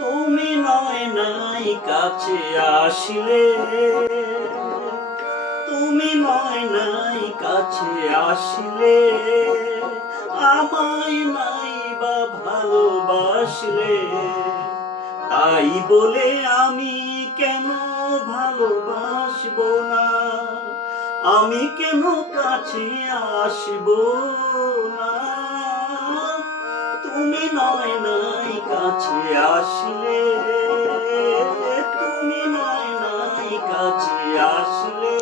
তুমি নয় নাই কাছে আসলে, তুমি নয় নাই কাছে আসলে, আমায় নাই বা ভালোবাসলে। তাই বলে আমি কেন ভালোবাসবো না, আমি কেন কাছে আসবো না। তুমি নয় নাই কাছে আসলে, তুমি নয় নাই কাছে আসলে।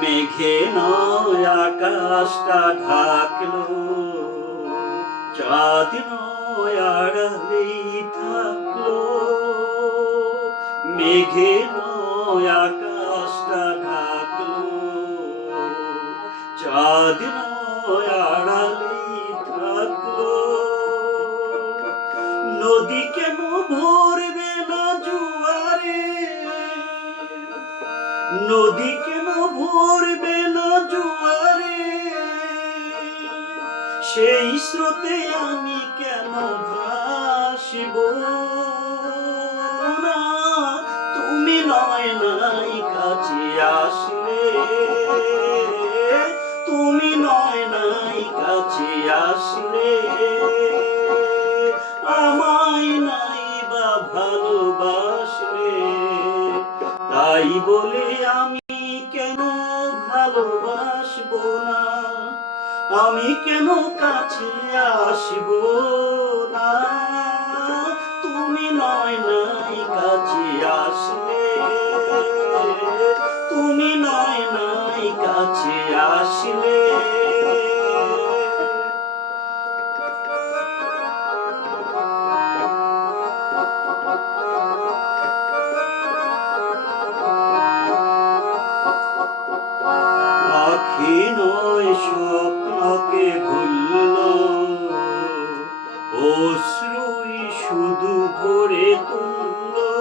মেঘে নয় আকাশটা ঢাকলো, চাঁদ নয় আড়ালেই থাকলো। মেঘে নয় আকাশটা ঢাকলো, চাঁদ নয় আড়ালেই থাকলো। নদী কেন ভরবে না জোয়ারে, নদী কেন ভরবে না জোয়ারে, সেই স্রোতে আমি কেন ভাসবো না। তুমি নয় নাই কাছে আসলে, তুমি নয় নাই কাছে আসলে, আমায় নাই বা ভালোবাসলে। তাই বলে আমি কেন ভালোবাসবো না, আমি কেন কাছে আসবো না। তুমি নয় নাই কাছে আসলে, তুমি নয় নাই কাছে আসলে। আখি নয় স্বপ্নকে ভুললো, অশ্রুই শুধু ভরে তুললো।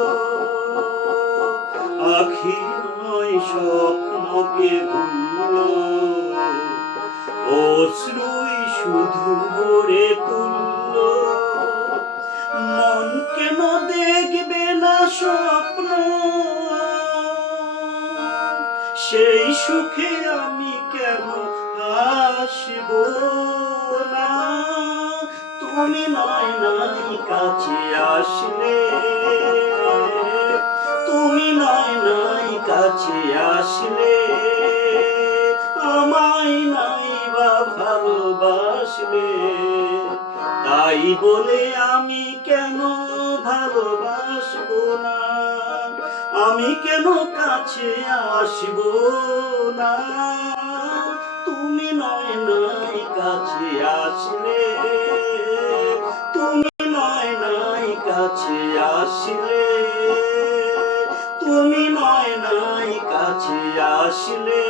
আখি নয় স্বপ্নকে ভুললো, অশ্রুই শুধু ভরে তুললো। মন কেন দেখবে না স্বপ্ন, সেই সুখে আমি কেন আসবো না। তুমি নয় নাই কাছে আসলে, তুমি নয় নাই কাছে আসলে, আমায় নাই বা ভালোবাসলে। তাই বলে আমি কেন ভালোবাসবো না, আমি কেন কাছে আসবো না। তুমি নয় নাই কাছে আসলে, তুমি নয় নাই কাছে আসলে, তুমি নয় নাই কাছে আসলে।